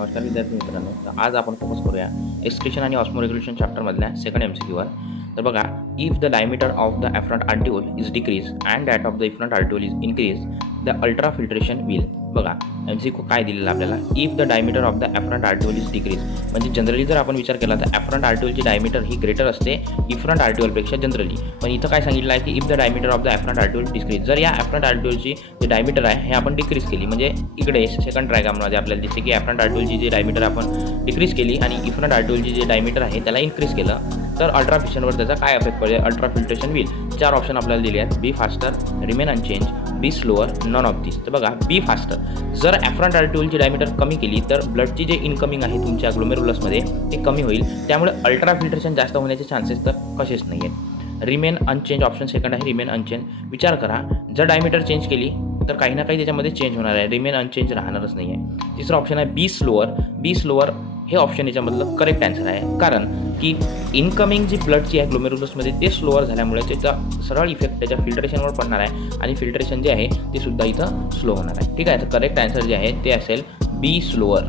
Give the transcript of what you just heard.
नमस्कार विद्यार्थी मित्रांनो. तर आज आपण फोकस करूया एक्सक्रीशन आणि ऑस्मोरेग्युलेशन चॅप्टरमधल्या सेकंड MCQवर. तर बघा, if the diameter of the afferent arteriole is decrease and that of the efferent arteriole is increase, the ultrafiltration will. बघा, MCQ काय दिलेलं आपल्याला, if the diameter of the afferent arteriole is decrease, म्हणजे generally जर आपण विचार केला तर एफरंट आर्टिओलची डायमीटर ही ग्रेटर असते इफरंट आर्टिओलपेक्षा जनरली. पण इथं काय सांगितलं आहे की if the diameter of the afferent arteriole decrease, जर या एफरंट आर्टिओलची जे डायमीटर आहे हे आपण डिक्रीज केली, म्हणजे इकडे सेकंड डायग्राममध्ये आपल्याला दिसते की एफरंट आर्टिओलची जी डायमीटर आपण डिक्रीज केली आणि इफरंट आर्टिओलची जे डायमीटर आहे त्याला इन्क्रीज केलं, तर अल्ट्रा फिल्ट्रेशनवर त्याचा काय इफेक्ट पडेल. Ultra filtration will. 4 ऑप्शन आपल्याला दिले आहेत, be faster, remain unchanged, be slower, none of this. तर बघा, बी फास्टर, जर एफरंट आर्टिओलची डायमीटर कमी केली तर ब्लडची जे इनकमिंग आहे तुमच्या ग्लोमेरुलसमध्ये ते कमी होईल, त्यामुळे अल्ट्रा फिल्ट्रेशन जास्त होण्याचे चान्सेस तर कसेच नाही आहेत. रिमेन अनचेंज ऑप्शन सेकंड आहे, रिमेन अनचेंज. विचार करा, जर डायमीटर चेंज केली तर काही ना काही त्याच्यामध्ये चेंज होणार आहे, रिमेन अनचेंज राहणारच नाही आहे. तिसरं ऑप्शन आहे बी स्लोअर. बी स्लोअर हे ऑप्शन याच्यामधलं करेक्ट आन्सर आहे, कारण की इनकमिंग जी ब्लडची आहे ग्लोमेरुलसमध्ये ते स्लोअर झाल्यामुळे त्याचा सरळ इफेक्ट त्याच्या फिल्ट्रेशनवर पडणार आहे आणि फिल्ट्रेशन जे आहे ते सुद्धा इथं स्लो होणार आहे. ठीक आहे, तर करेक्ट आन्सर जे आहे ते असेल बी स्लोअर.